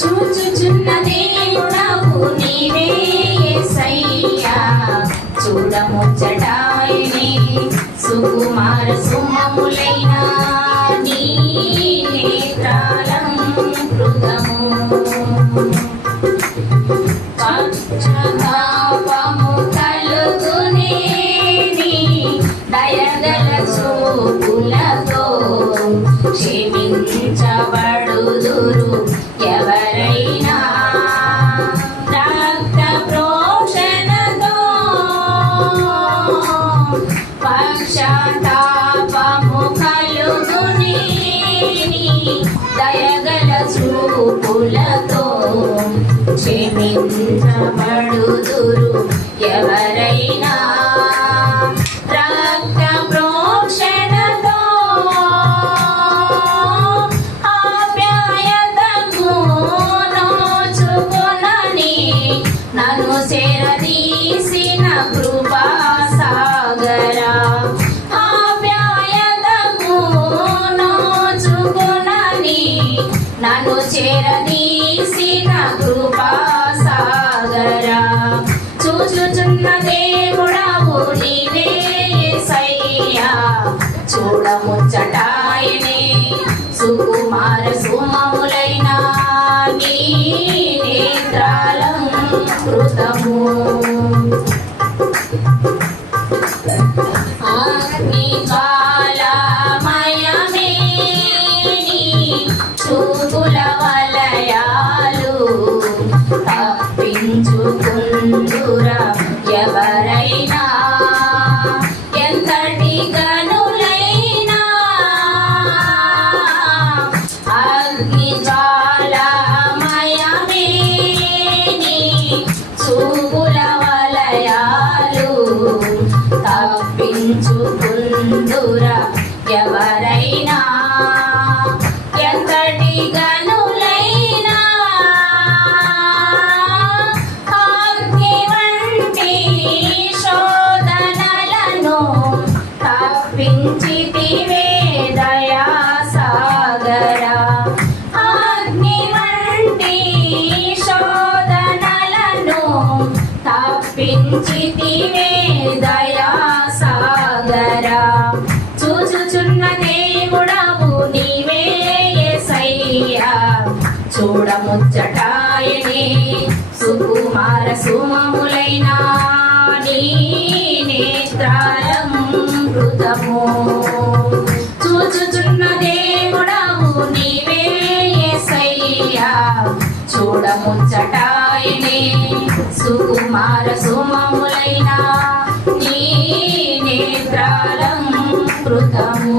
చూచుచున్న దేవుడవు నీవే యేసయ్యా చూడముచ్చటాయనే సుకుమార సుమములైన నీ నేత్రాలం కృతము పక్షపాతము కలుగునే నీ దయగల చూపులతో క్షమించబడుదురు ఎవరైనా రక్త ప్రోక్షణతో పక్షపాతము కలుగునే నీ దయగల చూపులతో క్షమించబడుదురు ఎవరైనా రక్త ప్రోక్షణతో ఆప్యాయతకు నోచుకొనని నన్ను చేరదీసిన కృపా సాగరా ఆప్యాయతకు నోచుకొనని నన్ను చేరదీసిన కృపా సాగరా చూచుచున్న దేవుడవు నీవే యేసయ్యా చూడముచ్చటాయనే సుకుమార సుమములైన నీ నేత్రాలం కృతము అగ్ని జ్వాలామయమే నీ చూపుల వలయాలు తప్పించుకుందురా ఎవరైనా ఎంతటి గనులైనా అగ్ని జ్వాలామయమే నీ చూపుల వలయాలు తప్పించుకుందురా ఎవరైనా ఎంతటి గనులైనా అగ్ని వంటి శోధనలను తప్పించితివే దయా సాగరా అగ్ని వంటి శోధనలను తప్పించితివే దయా సాగరా చూచుచున్న దేవుడవు నీవే యేసయ్యా చూడముచ్చటాయనే సుకుమార సుమములైన నీ నేత్రాలం కృతము చూచుచున్న దేవుడవు నీవే యేసయ్యా చూడముచ్చటాయనే సుకుమార సుమములైన నీ నేత్రాలం కృతము.